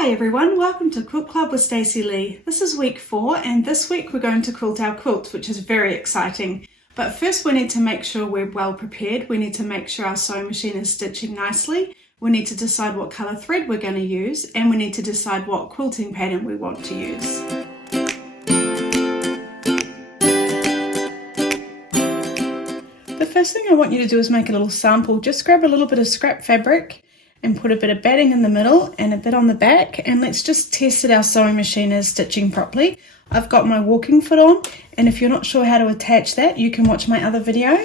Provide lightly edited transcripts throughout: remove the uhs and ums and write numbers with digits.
Hi everyone, welcome to Quilt Club with Stacey Lee. This is week 4 and this week we're going to quilt our quilt, which is very exciting. But first we need to make sure we're well prepared. We need to make sure our sewing machine is stitching nicely. We need to decide what colour thread we're going to use, and we need to decide what quilting pattern we want to use. The first thing I want you to do is make a little sample. Just grab a little bit of scrap fabric and put a bit of batting in the middle and a bit on the back, and let's just test that our sewing machine is stitching properly. I've got my walking foot on, and if you're not sure how to attach that, you can watch my other video.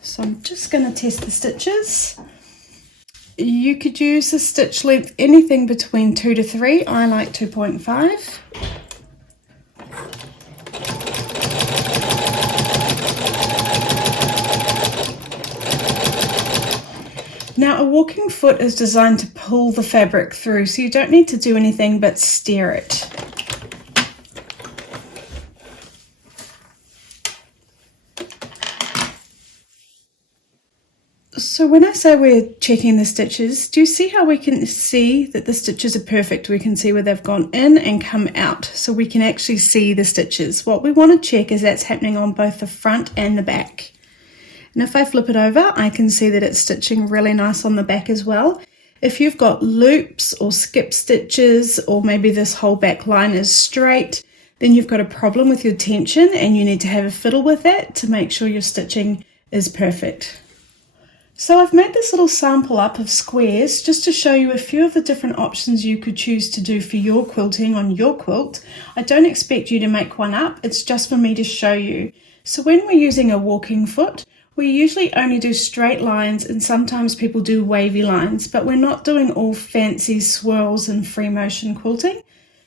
So I'm just going to test the stitches. You could use a stitch length anything between 2 to 3. I like 2.5. Now a walking foot is designed to pull the fabric through, so you don't need to do anything but steer it. So when I say we're checking the stitches, do you see how we can see that the stitches are perfect? We can see where they've gone in and come out, so we can actually see the stitches. What we want to check is that's happening on both the front and the back. And if I flip it over, I can see that it's stitching really nice on the back as well. If you've got loops or skip stitches, or maybe this whole back line is straight, then you've got a problem with your tension and you need to have a fiddle with that to make sure your stitching is perfect. So I've made this little sample up of squares just to show you a few of the different options you could choose to do for your quilting on your quilt. I don't expect you to make one up, it's just for me to show you. So when we're using a walking foot, we usually only do straight lines, and sometimes people do wavy lines, but we're not doing all fancy swirls and free motion quilting.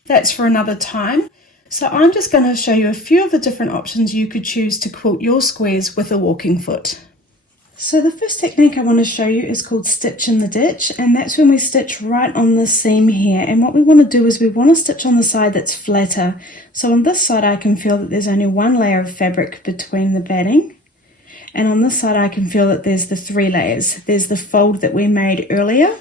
That's for another time. So I'm just going to show you a few of the different options you could choose to quilt your squares with a walking foot. So the first technique I want to show you is called stitch in the ditch, and that's when we stitch right on the seam here. And what we want to do is we want to stitch on the side that's flatter. So on this side I can feel that there's only one layer of fabric between the batting. And on this side I can feel that there's the 3 layers. There's the fold that we made earlier.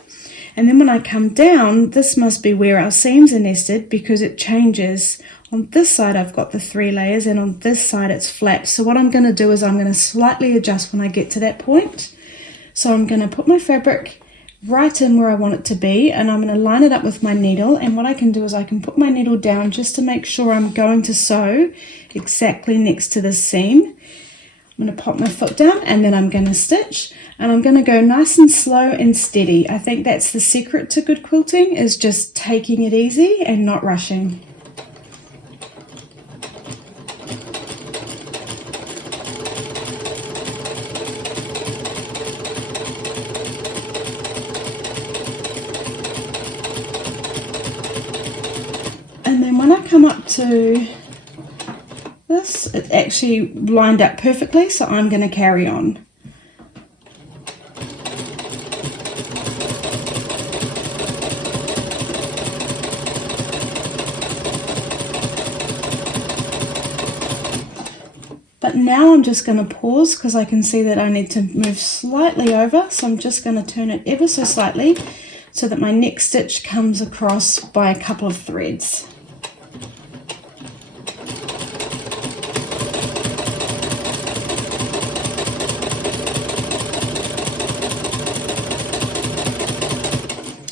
And then when I come down, this must be where our seams are nested, because it changes. On this side I've got the 3 layers, and on this side it's flat. So what I'm going to do is I'm going to slightly adjust when I get to that point. So I'm going to put my fabric right in where I want it to be, and I'm going to line it up with my needle. And what I can do is I can put my needle down just to make sure I'm going to sew exactly next to the seam. I'm going to pop my foot down and then I'm going to stitch, and I'm going to go nice and slow and steady. I think that's the secret to good quilting, is just taking it easy and not rushing. And then when I come up to this, it actually lined up perfectly, so I'm going to carry on. But now I'm just going to pause because I can see that I need to move slightly over, so I'm just going to turn it ever so slightly so that my next stitch comes across by a couple of threads.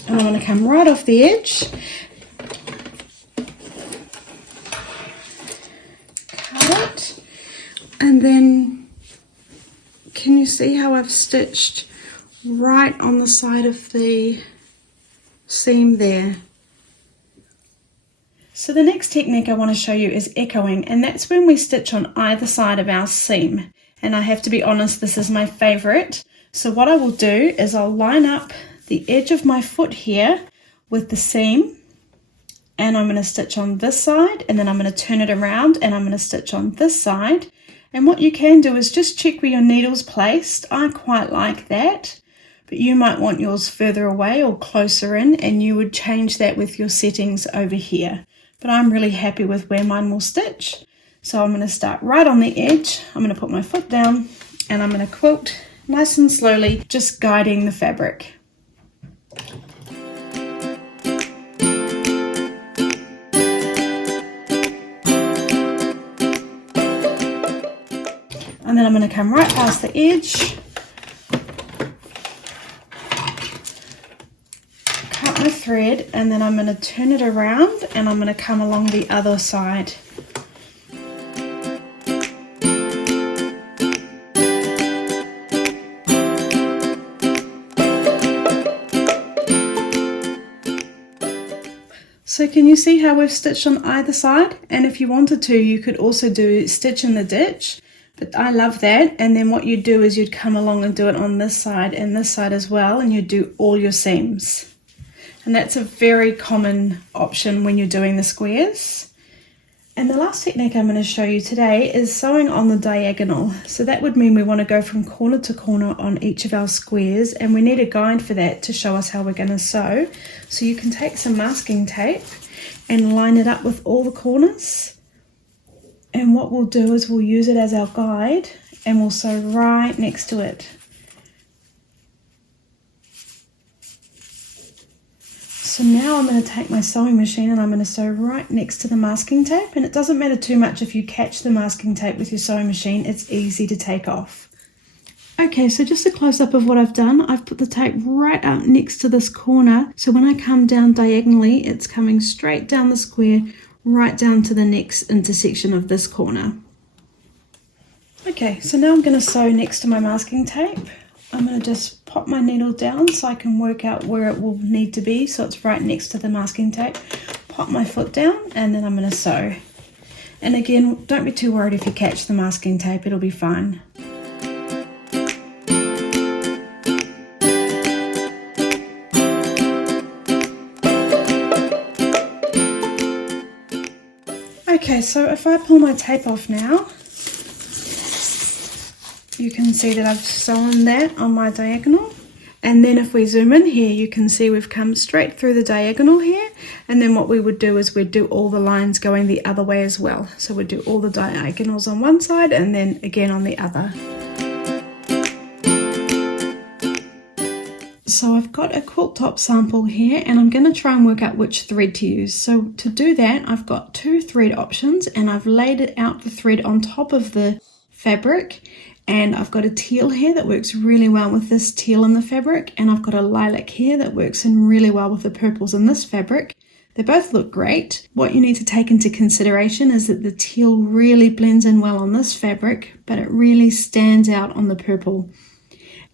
And I'm going to come right off the edge, cut it, and then can you see how I've stitched right on the side of the seam there? So the next technique I want to show you is echoing, and that's when we stitch on either side of our seam. And I have to be honest, this is my favorite. So what I will do is I'll line up the edge of my foot here with the seam, and I'm going to stitch on this side, and then I'm going to turn it around and I'm going to stitch on this side. And what you can do is just check where your needle's placed. I quite like that, but you might want yours further away or closer in, and you would change that with your settings over here. But I'm really happy with where mine will stitch. So I'm going to start right on the edge. I'm going to put my foot down and I'm going to quilt nice and slowly, just guiding the fabric. And then I'm going to come right past the edge, cut my thread, and then I'm going to turn it around and I'm going to come along the other side. So can you see how we've stitched on either side? And if you wanted to, you could also do stitch in the ditch, but I love that. And then what you'd do is you'd come along and do it on this side and this side as well, and you'd do all your seams. And that's a very common option when you're doing the squares. And the last technique I'm going to show you today is sewing on the diagonal. So that would mean we want to go from corner to corner on each of our squares, and we need a guide for that to show us how we're going to sew. So you can take some masking tape and line it up with all the corners. And what we'll do is we'll use it as our guide and we'll sew right next to it. So now I'm going to take my sewing machine and I'm going to sew right next to the masking tape, and it doesn't matter too much if you catch the masking tape with your sewing machine, it's easy to take off. Okay, so just a close-up of what I've done. I've put the tape right up next to this corner, so when I come down diagonally, it's coming straight down the square, right down to the next intersection of this corner. Okay, so now I'm going to sew next to my masking tape. I'm going to just pop my needle down so I can work out where it will need to be, so it's right next to the masking tape. Pop my foot down and then I'm going to sew. And again, don't be too worried if you catch the masking tape, it'll be fine. Okay, so if I pull my tape off now, you can see that I've sewn that on my diagonal. And then if we zoom in here, you can see we've come straight through the diagonal here. And then what we would do is we'd do all the lines going the other way as well. So we'd do all the diagonals on one side and then again on the other. So I've got a quilt top sample here and I'm going to try and work out which thread to use. So to do that, I've got two thread options and I've laid it out the thread on top of the fabric. And I've got a teal here that works really well with this teal in the fabric, and I've got a lilac here that works in really well with the purples in this fabric. They both look great. What you need to take into consideration is that the teal really blends in well on this fabric, but it really stands out on the purple.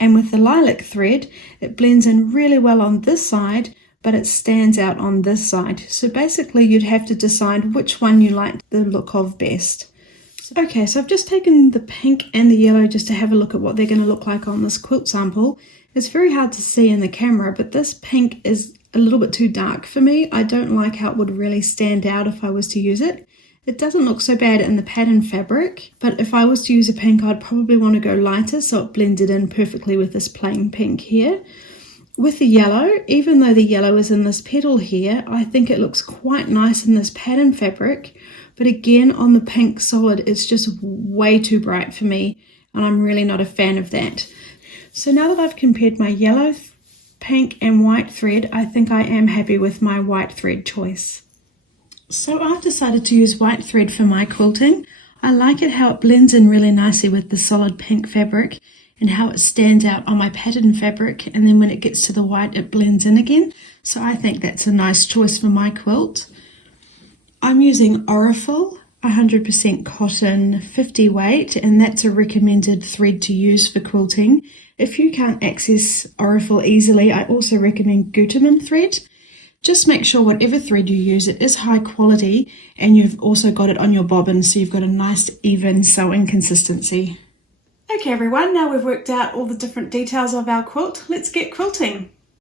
And with the lilac thread, it blends in really well on this side, but it stands out on this side. So basically you'd have to decide which one you like the look of best. Okay, so I've just taken the pink and the yellow just to have a look at what they're going to look like on this quilt sample. It's very hard to see in the camera, but this pink is a little bit too dark for me. I don't like how it would really stand out if I was to use it. It doesn't look so bad in the pattern fabric, but if I was to use a pink, I'd probably want to go lighter so it blended in perfectly with this plain pink here. With the yellow, even though the yellow is in this petal here, I think it looks quite nice in this pattern fabric. But again, on the pink solid, it's just way too bright for me, and I'm really not a fan of that. So now that I've compared my yellow, pink and white thread, I think I am happy with my white thread choice. So I've decided to use white thread for my quilting. I like it how it blends in really nicely with the solid pink fabric and how it stands out on my pattern fabric, and then when it gets to the white, it blends in again. So I think that's a nice choice for my quilt. I'm using Orifil 100% cotton 50 weight, and that's a recommended thread to use for quilting. If you can't access Orifil easily, I also recommend Gutermann thread. Just make sure whatever thread you use, it is high quality, and you've also got it on your bobbin so you've got a nice even sewing consistency. Okay everyone, now we've worked out all the different details of our quilt, let's get quilting.